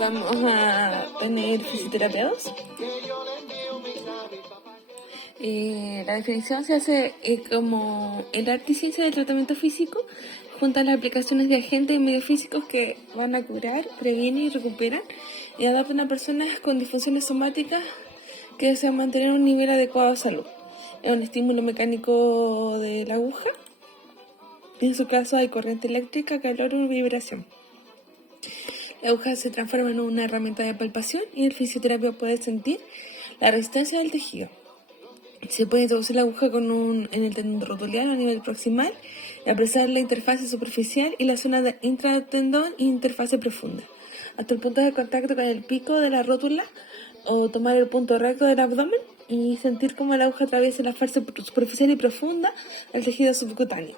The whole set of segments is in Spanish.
Vamos a tener fisioterapeutas. La definición se hace como el arte y ciencia del tratamiento físico, junto a las aplicaciones de agentes y medios físicos que van a curar, previenen y recuperan y adaptan a personas con disfunciones somáticas que desean mantener un nivel adecuado de salud. Es un estímulo mecánico de la aguja. En su caso hay corriente eléctrica, calor o vibración. La aguja se transforma en una herramienta de palpación y el fisioterapeuta puede sentir la resistencia del tejido. Se puede introducir la aguja en el tendón rotuliano a nivel proximal, apresar la interfase superficial y la zona de intratendón e interfase profunda, hasta el punto de contacto con el pico de la rótula o tomar el punto recto del abdomen y sentir cómo la aguja atraviesa la fase superficial y profunda del tejido subcutáneo,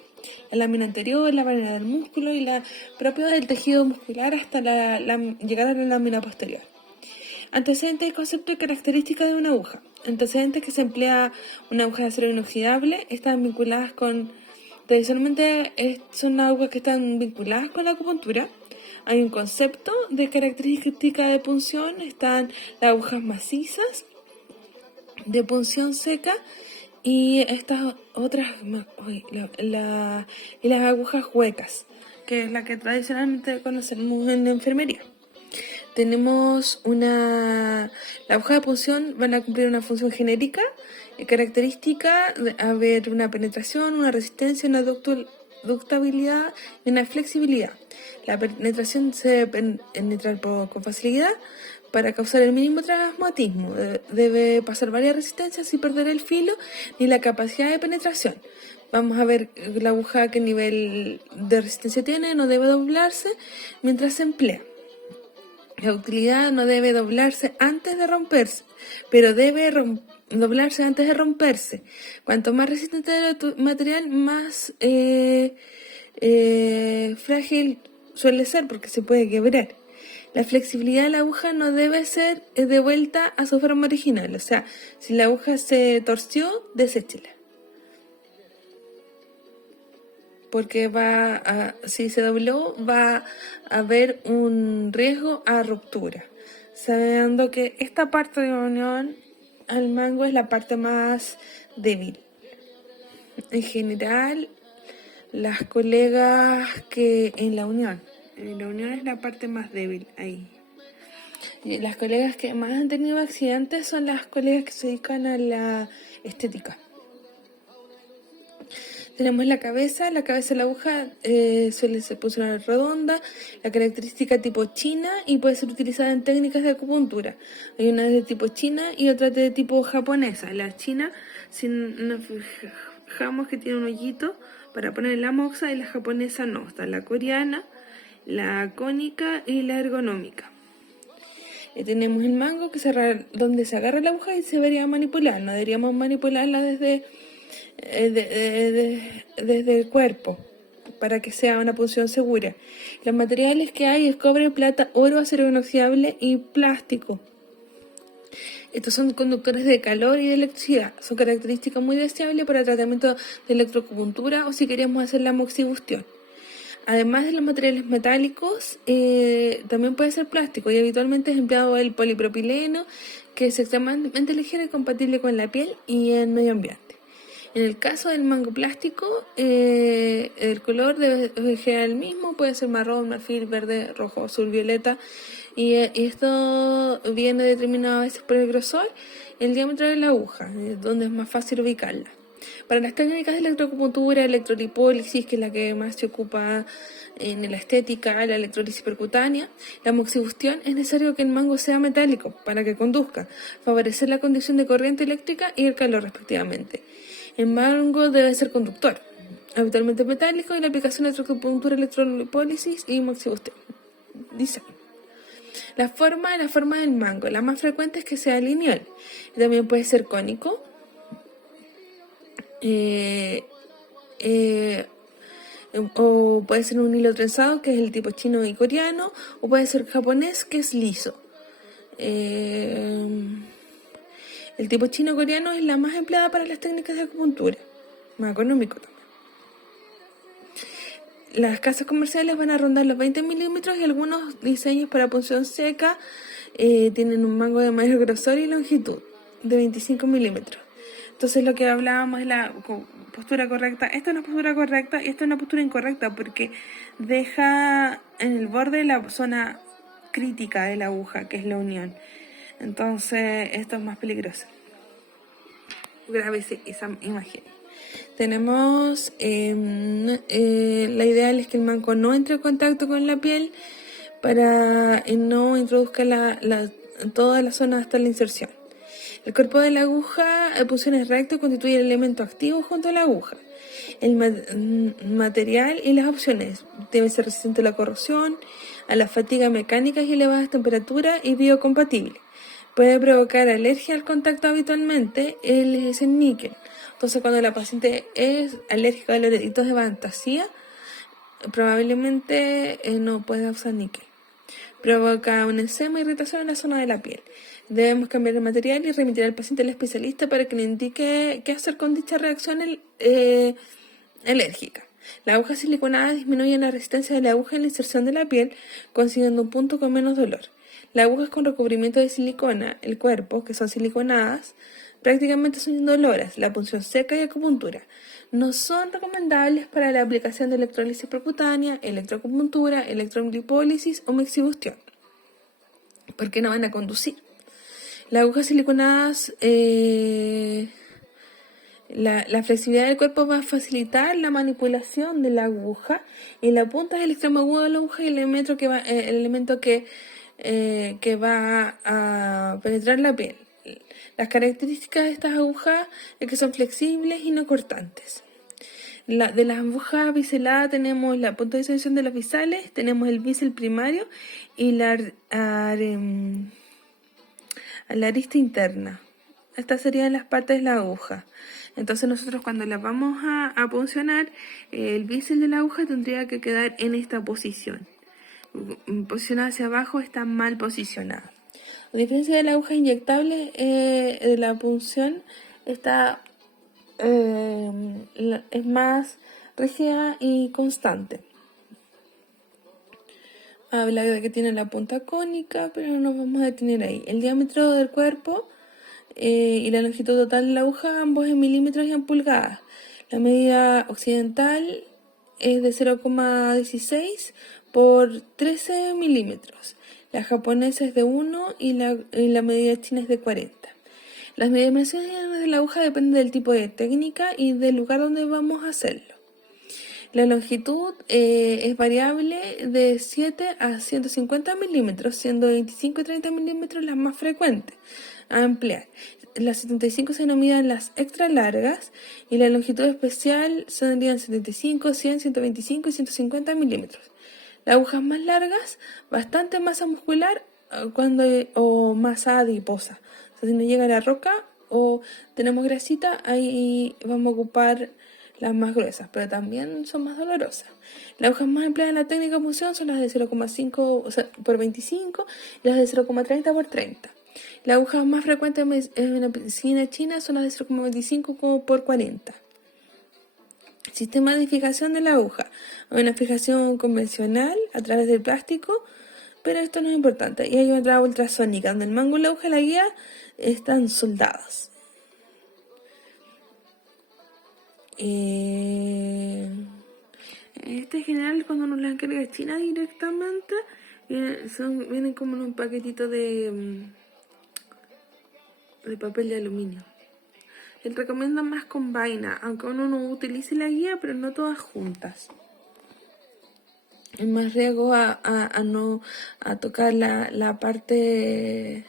la lámina anterior, la varina del músculo y la propia del tejido muscular hasta llegar a la lámina posterior. Antecedentes y concepto y características de una aguja. Antecedentes: que se emplea una aguja de acero inoxidable, están vinculadas tradicionalmente son agujas que están vinculadas con la acupuntura. Hay un concepto de característica de punción, están las agujas macizas, de punción seca, y estas otras, y las agujas huecas, que es la que tradicionalmente conocemos en la enfermería. Tenemos la aguja de punción van a cumplir una función genérica, característica de haber una penetración, una resistencia, una ductabilidad y una flexibilidad. La penetración se debe penetrar con facilidad para causar el mínimo traumatismo. Debe pasar varias resistencias sin perder el filo ni la capacidad de penetración. Vamos a ver la aguja qué nivel de resistencia tiene, no debe doblarse mientras se emplea. La utilidad: no debe doblarse antes de romperse, pero debe doblarse antes de romperse. Cuanto más resistente el material, más frágil suele ser porque se puede quebrar. La flexibilidad de la aguja no debe ser devuelta a su forma original. O sea, si la aguja se torció, deséchela. Porque si se dobló, va a haber un riesgo a ruptura, sabiendo que esta parte de unión al mango es la parte más débil. En general, las colegas que en la unión es la parte más débil ahí. Y las colegas que más han tenido accidentes son las colegas que se dedican a la estética. Tenemos la cabeza de la aguja suele ser funcional redonda, la característica tipo china, y puede ser utilizada en técnicas de acupuntura. Hay una de tipo china y otra de tipo japonesa. La china, si nos fijamos que tiene un hoyito para poner la moxa, y la japonesa no. Está la coreana, la cónica y la ergonómica. Tenemos el mango, donde se agarra la aguja y se debería manipular. No deberíamos manipularla desde el cuerpo para que sea una punción segura. Los materiales que hay es cobre, plata, oro, acero inoxidable y plástico. Estos son conductores de calor y de electricidad. Son características muy deseables para el tratamiento de electroacupuntura o si queremos hacer la moxibustión. Además de los materiales metálicos, también puede ser plástico, y habitualmente es empleado el polipropileno, que es extremadamente ligero y compatible con la piel y el medio ambiente. En el caso del mango plástico, el color debe ser el mismo, puede ser marrón, marfil, verde, rojo, azul, violeta, y esto viene determinado a veces por el grosor y el diámetro de la aguja, donde es más fácil ubicarla. Para las técnicas de electroacupuntura, electrolipólisis, que es la que más se ocupa en la estética, la electrólisis percutánea, la moxibustión, es necesario que el mango sea metálico para que conduzca, favorecer la conducción de corriente eléctrica y el calor respectivamente. El mango debe ser conductor, habitualmente metálico, y la aplicación de electroacupuntura, electrolipólisis y moxibustión. Dice: la forma del mango, la más frecuente es que sea lineal, y también puede ser cónico, o puede ser un hilo trenzado, que es el tipo chino y coreano, o puede ser japonés, que es liso. El tipo chino-coreano es la más empleada para las técnicas de acupuntura, más económico también. las casas comerciales van a rondar los 20 milímetros y algunos diseños para punción seca tienen un mango de mayor grosor y longitud de 25 milímetros. Entonces lo que hablábamos es la postura correcta. Esta es una postura correcta y esta es una postura incorrecta porque deja en el borde la zona crítica de la aguja, que es la unión. Entonces esto es más peligroso. Grábese esa imagen. Tenemos la ideal es que el mango no entre en contacto con la piel para no introduzca toda la zona hasta la inserción. El cuerpo de la aguja en posición recta constituye el elemento activo junto a la aguja. El material y las opciones deben ser resistentes a la corrosión, a la fatiga mecánica y elevadas temperaturas y biocompatible. Puede provocar alergia al contacto habitualmente, es el níquel. Entonces, cuando la paciente es alérgica a los deditos de fantasía, probablemente no pueda usar níquel. Provoca un eczema e irritación en la zona de la piel. Debemos cambiar el material y remitir al paciente al especialista para que le indique qué hacer con dicha reacción alérgica. La aguja siliconada disminuye la resistencia de la aguja en la inserción de la piel, consiguiendo un punto con menos dolor. Las agujas con recubrimiento de silicona, el cuerpo, que son siliconadas, prácticamente son indoloras, la punción seca y acupuntura. No son recomendables para la aplicación de electrólisis percutánea, electroacupuntura, electrolipólisis o mixibustión, porque no van a conducir. Las agujas siliconadas, la flexibilidad del cuerpo va a facilitar la manipulación de la aguja y la punta es el extremo agudo de la aguja y el elemento que va a penetrar la piel. Las características de estas agujas es que son flexibles y no cortantes. De las agujas biseladas tenemos la punta de inserción de los bisales, tenemos el bisel primario y la arista interna. Estas serían las partes de la aguja. Entonces nosotros cuando la vamos a puncionar, el bisel de la aguja tendría que quedar en esta posición. Posicionada hacia abajo está mal posicionada. A diferencia de la aguja inyectable, de la punción es más rígida y constante. Habla de que tiene la punta cónica, pero no nos vamos a detener ahí. El diámetro del cuerpo y la longitud total de la aguja, ambos en milímetros y en pulgadas. La medida occidental es de 0,16 por 13 milímetros. La japonesa es de 1 y la medida china es de 40. Las dimensiones de la aguja dependen del tipo de técnica y del lugar donde vamos a hacerlo. La longitud es variable de 7 a 150 milímetros, siendo 25 y 30 milímetros las más frecuentes a emplear. Las 75 se denominan las extra largas y la longitud especial serían 75, 100, 125 y 150 milímetros. Las agujas más largas, bastante masa muscular o masa adiposa. O sea, si no llega a la roca o tenemos grasita, ahí vamos a ocupar las más gruesas, pero también son más dolorosas. Las agujas más empleadas en la técnica de punción son las de 0,5 por 25 y las de 0,30 por 30. Las agujas más frecuentes en la medicina china son las de 0,25 por 40. Sistema de fijación de la aguja. Una fijación convencional a través del plástico, pero esto no es importante. Y hay otra ultrasónica, donde el mango y la aguja y la guía están soldados. Este en general cuando nos la encarga China directamente, vienen como en un paquetito de papel de aluminio. Les recomiendan más con vaina, aunque uno no utilice la guía, pero no todas juntas. Es más riesgo a tocar la parte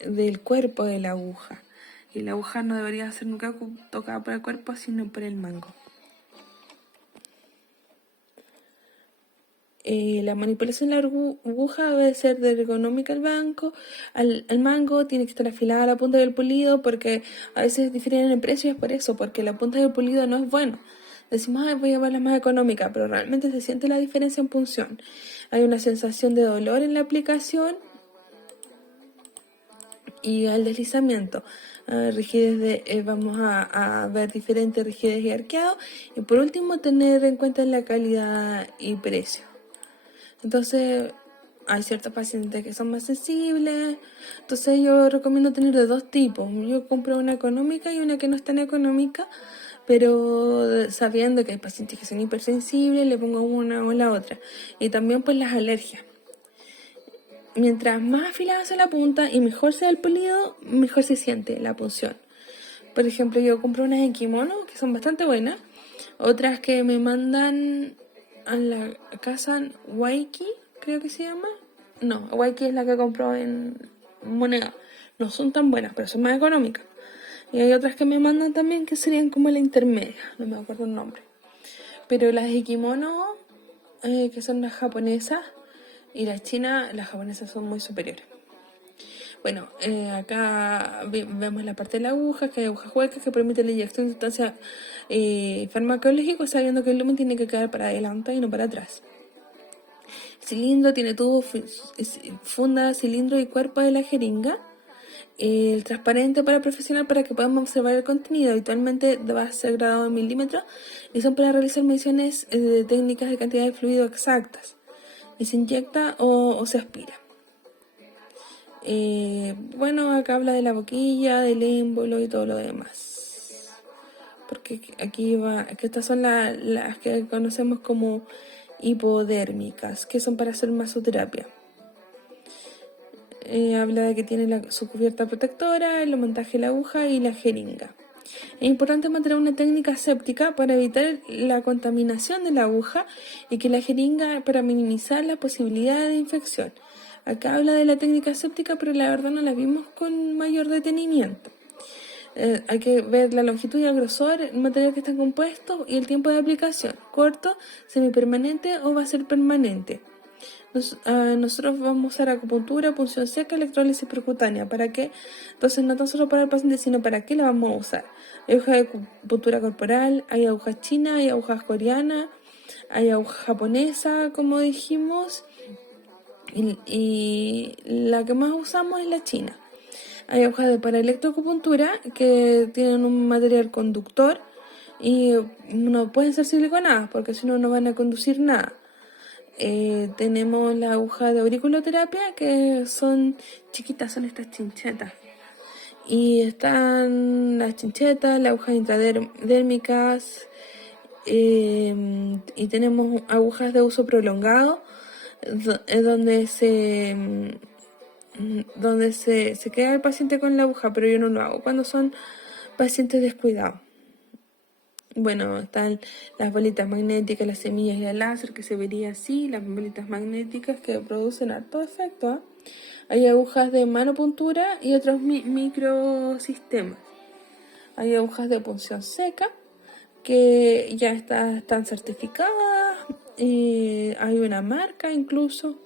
del cuerpo de la aguja. Y la aguja no debería ser nunca tocada por el cuerpo, sino por el mango. La manipulación de la aguja debe ser de ergonómica al mango, tiene que estar afilada a la punta del pulido, porque a veces difieren en el precio, es por eso, porque la punta del pulido no es bueno. Decimos, voy a llevar la más económica, pero realmente se siente la diferencia en punción. Hay una sensación de dolor en la aplicación y al deslizamiento. Vamos a ver diferentes rigidez y arqueado. Y por último, tener en cuenta la calidad y precio. Entonces, hay ciertos pacientes que son más sensibles. Entonces, yo recomiendo tener de dos tipos. Yo compro una económica y una que no es tan económica. Pero sabiendo que hay pacientes que son hipersensibles, le pongo una o la otra. Y también pues las alergias. Mientras más afilada sea la punta y mejor sea el pulido, mejor se siente la punción. Por ejemplo, yo compro unas en kimono que son bastante buenas. Otras que me mandan a la casa Waiki, creo que se llama. No, Waiki es la que compro en Moneda. No son tan buenas, pero son más económicas. Y hay otras que me mandan también que serían como la intermedia, no me acuerdo el nombre. Pero las de kimono, que son las japonesas, y las chinas, las japonesas son muy superiores. Bueno, acá vemos la parte de la aguja, que hay agujas huecas que permiten la inyección de sustancias farmacológicas, sabiendo que el lumen tiene que quedar para adelante y no para atrás. El cilindro tiene tubo, funda, cilindro y cuerpo de la jeringa. El transparente para profesional para que podamos observar el contenido. Habitualmente va a ser gradado en milímetros y son para realizar mediciones técnicas de cantidad de fluido exactas. Y se inyecta o se aspira. Bueno, acá habla de la boquilla, del émbolo y todo lo demás. Porque aquí va, que estas son las que conocemos como hipodérmicas, que son para hacer masoterapia. Habla de que tiene su cubierta protectora, el montaje de la aguja y la jeringa. Es importante mantener una técnica aséptica para evitar la contaminación de la aguja y que la jeringa para minimizar la posibilidad de infección. Acá habla de la técnica aséptica, pero la verdad no la vimos con mayor detenimiento. Hay que ver la longitud y el grosor, el material que está compuesto y el tiempo de aplicación, corto, semipermanente o va a ser permanente. Nosotros vamos a usar acupuntura, punción seca, electrólisis percutánea. ¿Para qué? Entonces no tan solo para el paciente, sino para qué la vamos a usar. Hay agujas de acupuntura corporal, hay agujas chinas, hay agujas coreanas, hay agujas japonesa, como dijimos, y la que más usamos es la china. Hay agujas para electroacupuntura que tienen un material conductor y no pueden ser siliconadas porque si no, no van a conducir nada. Tenemos la aguja de auriculoterapia que son chiquitas, son estas chinchetas. Y están las chinchetas, las agujas intradérmicas y tenemos agujas de uso prolongado donde se queda el paciente con la aguja, pero yo no lo hago cuando son pacientes descuidados. Bueno, están las bolitas magnéticas, las semillas y el láser, que se vería así, las bolitas magnéticas que producen harto efecto. Hay agujas de manopuntura y otros microsistemas. Hay agujas de punción seca que ya están certificadas, hay una marca incluso.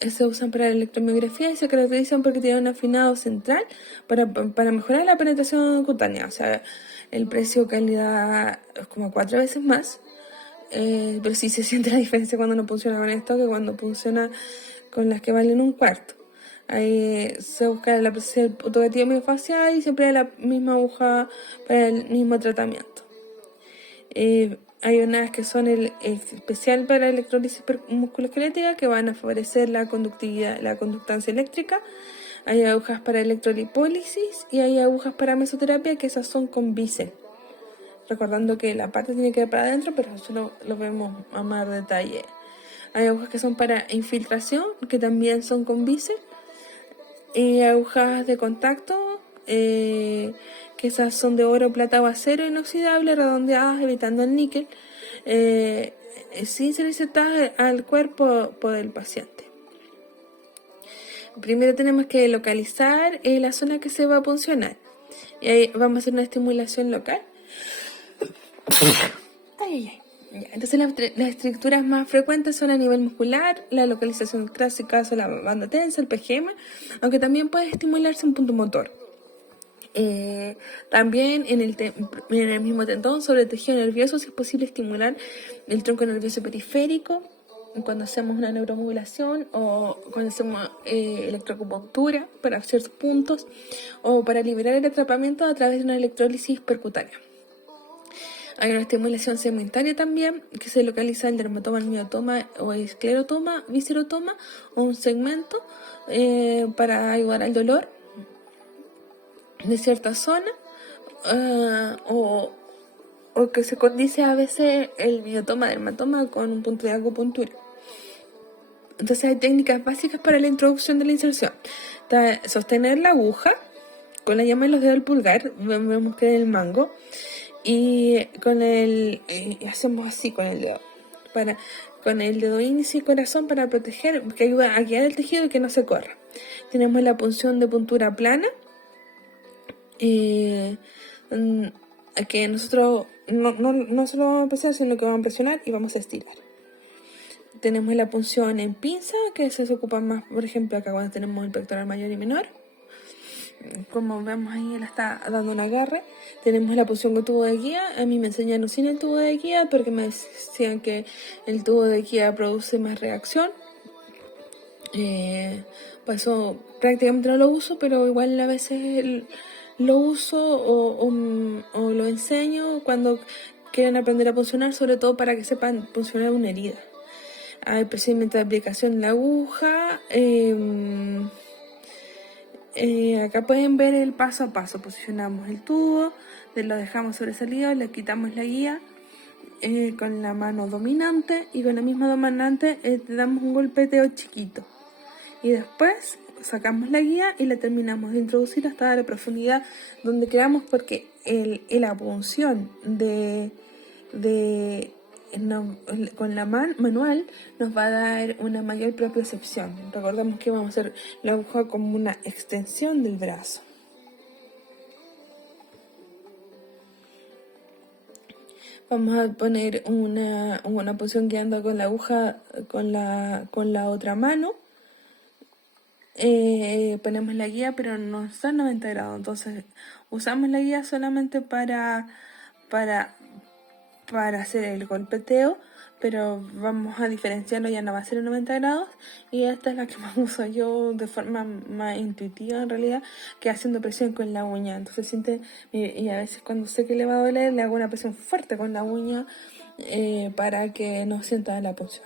Se usan para la electromiografía y se caracterizan porque tienen un afinado central para mejorar la penetración cutánea. O sea, el precio-calidad es como 4 veces más, pero sí se siente la diferencia cuando no funciona con esto que cuando funciona con las que valen un cuarto. Ahí se busca la presencia del autogatillo miofascial y siempre hay la misma aguja para el mismo tratamiento. Hay unas que son especial para electrólisis musculoesquelética que van a favorecer la conductividad, la conductancia eléctrica. Hay agujas para electrolipólisis y hay agujas para mesoterapia que esas son con bíceps. Recordando que la parte tiene que ir para adentro, pero eso lo vemos a más detalle. Hay agujas que son para infiltración, que también son con bíceps. Y agujas de contacto, que esas son de oro, plata o acero inoxidable, redondeadas, evitando el níquel, sin ser insertadas al cuerpo del paciente. Primero tenemos que localizar la zona que se va a puncionar. Y ahí vamos a hacer una estimulación local. Entonces las estructuras más frecuentes son a nivel muscular, la localización clásica son la banda tensa, el PGM, aunque también puede estimularse un punto motor. También en el mismo tendón sobre el tejido nervioso, si es posible estimular el tronco nervioso periférico. cuando hacemos una neuromodulación o cuando hacemos electroacupuntura para ciertos puntos o para liberar el atrapamiento a través de una electrólisis percutánea. Hay una estimulación segmentaria también que se localiza el dermatoma, el miotoma o esclerotoma, viscerotoma o un segmento para ayudar al dolor de cierta zona o que se condice a veces el miotoma, dermatoma con un punto de acupuntura. Entonces hay técnicas básicas para la introducción de la inserción. Sostener la aguja con la llama de los dedos del pulgar, vemos que es el mango, y hacemos así con el dedo, con el dedo índice y corazón para proteger, que ayuda a guiar el tejido y que no se corra. Tenemos la punción de puntura plana, que nosotros no solo vamos a presionar, sino que vamos a presionar y vamos a estirar. Tenemos la punción en pinza, que se ocupa más, por ejemplo, acá cuando tenemos el pectoral mayor y menor. Como vemos ahí, él está dando un agarre. Tenemos la punción con tubo de guía. A mí me enseñaron sin el tubo de guía porque me decían que el tubo de guía produce más reacción. Por eso prácticamente no lo uso, pero igual a veces lo uso o lo enseño cuando quieren aprender a puncionar, sobre todo para que sepan puncionar una herida. Hay procedimiento de aplicación de la aguja. Acá pueden ver el paso a paso. Posicionamos el tubo, lo dejamos sobresalido, le quitamos la guía con la mano dominante y con la misma dominante le damos un golpeteo chiquito. Y después sacamos la guía y la terminamos de introducir hasta la profundidad donde queramos, porque la punción con la manual nos va a dar una mayor propiocepción. Recordemos que vamos a hacer la aguja como una extensión del brazo. Vamos a poner una posición guiando con la aguja con la otra mano. Ponemos la guía, pero no está en 90 grados, entonces usamos la guía solamente para hacer el golpeteo, pero vamos a diferenciarlo, ya no va a ser en 90 grados, y esta es la que más uso yo de forma más intuitiva en realidad, que haciendo presión con la uña. Entonces siente, y a veces cuando sé que le va a doler, le hago una presión fuerte con la uña para que no sienta la punción.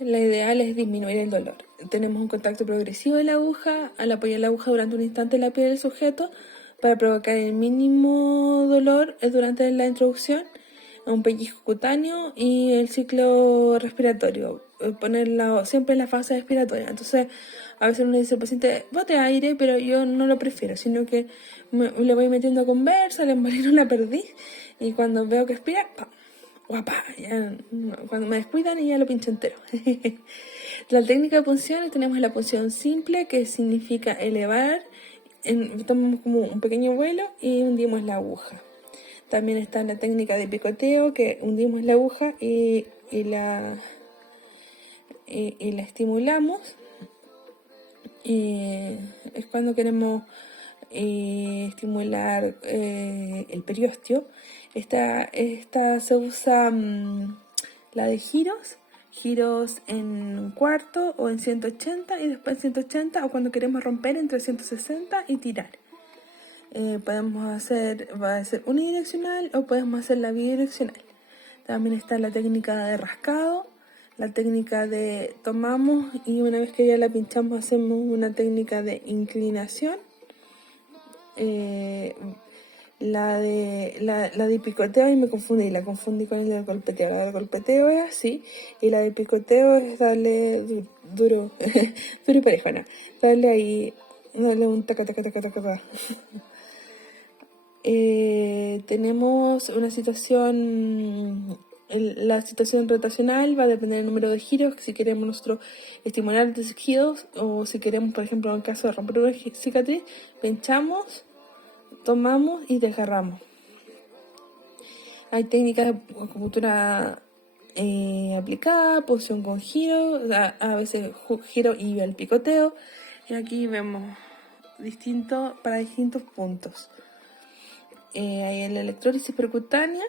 La ideal es disminuir el dolor. Tenemos un contacto progresivo de la aguja al apoyar la aguja durante un instante en la piel del sujeto para provocar el mínimo dolor durante la introducción, un pellizco cutáneo y el ciclo respiratorio. Ponerla siempre en la fase respiratoria. Entonces, a veces uno dice al paciente, bote aire, pero yo no lo prefiero, sino que le voy metiendo conversa, le embolino la perdiz y cuando veo que respira, ¡pam! Guapa, ya, cuando me descuidan y ya lo pincho entero. La técnica de punción, tenemos la punción simple, que significa elevar, tomamos como un pequeño vuelo y hundimos la aguja. También está la técnica de picoteo, que hundimos la aguja y la estimulamos. Es cuando queremos estimular el periósteo. Esta se usa la de giros en cuarto o en 180 y después en 180, o cuando queremos romper entre 160 y tirar. Va a ser unidireccional o podemos hacerla bidireccional. También está la técnica de rascado, la técnica de tomamos y una vez que ya la pinchamos hacemos una técnica de inclinación. La de picoteo, y la confundí con el de golpeteo. La de golpeteo es así y la de picoteo es darle duro duro y parejo, ¿no? Darle un taca taca taca taca taca. Tenemos una situación, la situación rotacional va a depender del número de giros, si queremos nosotros estimular tejidos o si queremos, por ejemplo, en el caso de romper una cicatriz, pinchamos, tomamos y desgarramos. Hay técnicas de acupuntura aplicada, posición con giro, a veces giro y el picoteo. Y aquí vemos para distintos puntos. Hay la electrólisis percutánea,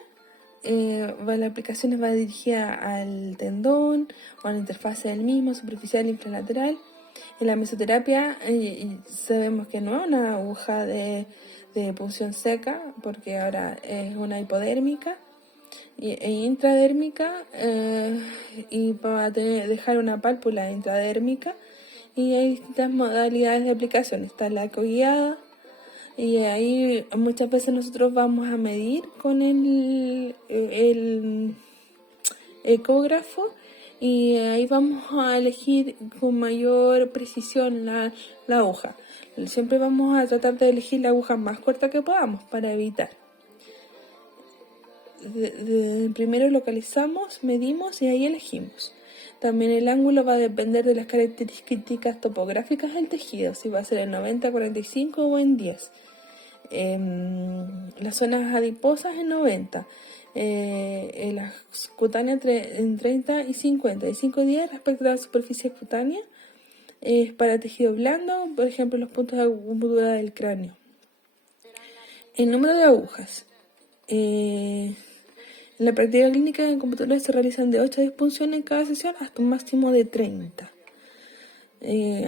la aplicación va dirigida al tendón o a la interfase del mismo, superficial e infralateral. En la mesoterapia sabemos que no es una aguja de punción seca, porque ahora es una hipodérmica e intradérmica, y para dejar una pálpula intradérmica. Y hay distintas modalidades de aplicación. Está la ecoguiada, y ahí muchas veces nosotros vamos a medir con el ecógrafo, y ahí vamos a elegir con mayor precisión la aguja. Siempre vamos a tratar de elegir la aguja más corta que podamos para evitar. Primero localizamos, medimos y ahí elegimos. También el ángulo va a depender de las características topográficas del tejido, si va a ser en 90-45 o en 10. Las zonas adiposas en 90, las cutáneas en 30 y 50, y 5-10 respecto a la superficie cutánea. Para tejido blando, por ejemplo, los puntos de acupuntura del cráneo. El número de agujas. En la práctica clínica en computadores se realizan de 8 a 10 punciones en cada sesión hasta un máximo de 30.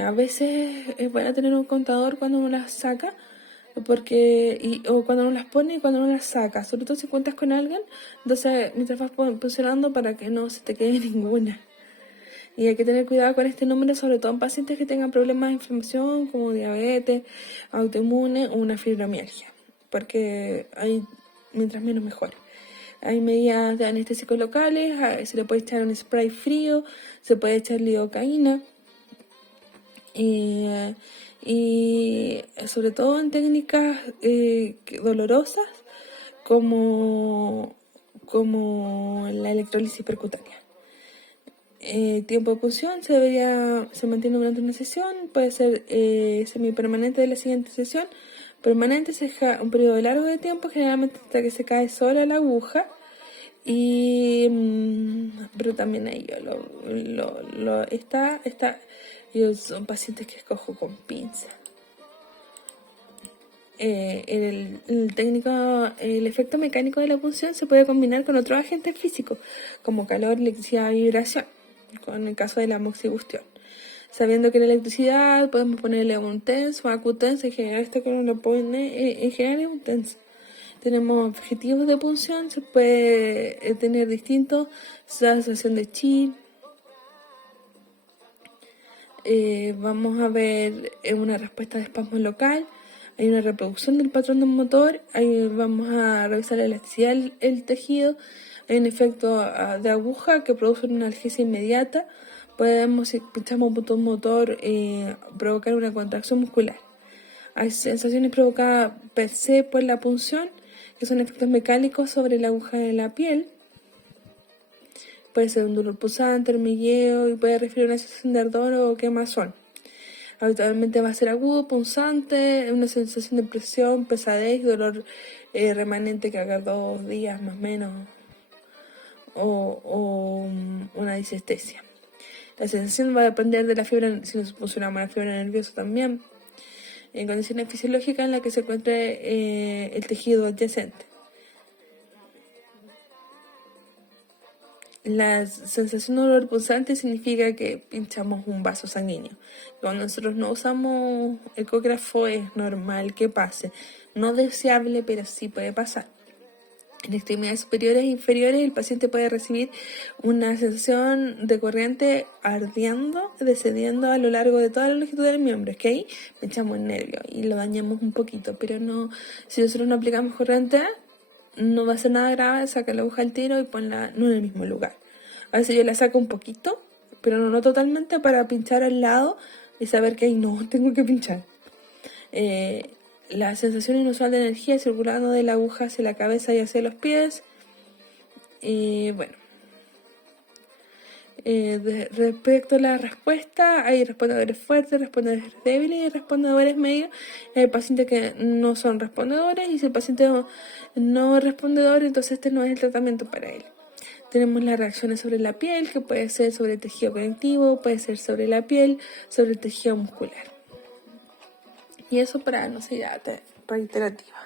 A veces es bueno tener un contador cuando uno las saca, o cuando uno las pone y cuando uno las saca, sobre todo si cuentas con alguien, entonces mientras vas funcionando para que no se te quede ninguna. Y hay que tener cuidado con este número, sobre todo en pacientes que tengan problemas de inflamación como diabetes, autoinmune o una fibromialgia, porque mientras menos mejor. Hay medidas de anestésicos locales, se le puede echar un spray frío, se puede echar lidocaína, y sobre todo en técnicas dolorosas como la electrólisis percutánea. Tiempo de punción se mantiene durante una sesión, puede ser semipermanente de la siguiente sesión. Permanente se deja un periodo largo de tiempo, generalmente hasta que se cae sola la aguja. Pero también ahí yo son pacientes que escojo con pinza. El efecto mecánico de la punción se puede combinar con otros agentes físicos, como calor, electricidad y vibración, con el caso de la moxibustión. Sabiendo que la electricidad podemos ponerle un TENS o AcuTENS, en general esto que uno lo pone, en general es un TENS. Tenemos objetivos de punción, se puede tener distintos, sensación de chi. Vamos a ver una respuesta de espasmo local, hay una reproducción del patrón del motor, ahí vamos a revisar la elasticidad del tejido, hay un efecto de aguja que produce una analgesia inmediata. Podemos, si pinchamos un botón motor, provocar una contracción muscular. Hay sensaciones provocadas per se por la punción, que son efectos mecánicos sobre la aguja de la piel. Puede ser un dolor pulsante, hormigueo, y puede referir a una sensación de ardor o quemazón. Habitualmente va a ser agudo, punzante, una sensación de presión, pesadez, dolor remanente que haga 2 días más o menos, o una disestesia. La sensación va a depender de la fiebre, si nos funcionamos la fiebre nerviosa también, en condiciones fisiológicas en las que se encuentre el tejido adyacente. La sensación de dolor pulsante significa que pinchamos un vaso sanguíneo. Cuando nosotros no usamos ecógrafo es normal que pase. No deseable, pero sí puede pasar. En extremidades superiores e inferiores el paciente puede recibir una sensación de corriente ardiendo, descendiendo a lo largo de toda la longitud del miembro. Es que ahí pinchamos el nervio y lo dañamos un poquito, pero no, si nosotros no aplicamos corriente, no va a ser nada grave. Saca la aguja al tiro y ponla no en el mismo lugar. A veces yo la saco un poquito, pero no totalmente, para pinchar al lado y saber que ahí no tengo que pinchar. La sensación inusual de energía circulando de la aguja hacia la cabeza y hacia los pies. Respecto a la respuesta, hay respondedores fuertes, respondedores débiles y respondedores medios. Hay pacientes que no son respondedores, y si el paciente no es respondedor, entonces este no es el tratamiento para él. Tenemos las reacciones sobre la piel, que puede ser sobre el tejido conectivo, puede ser sobre la piel, sobre el tejido muscular. Y eso para, no sé, ya reiterativa.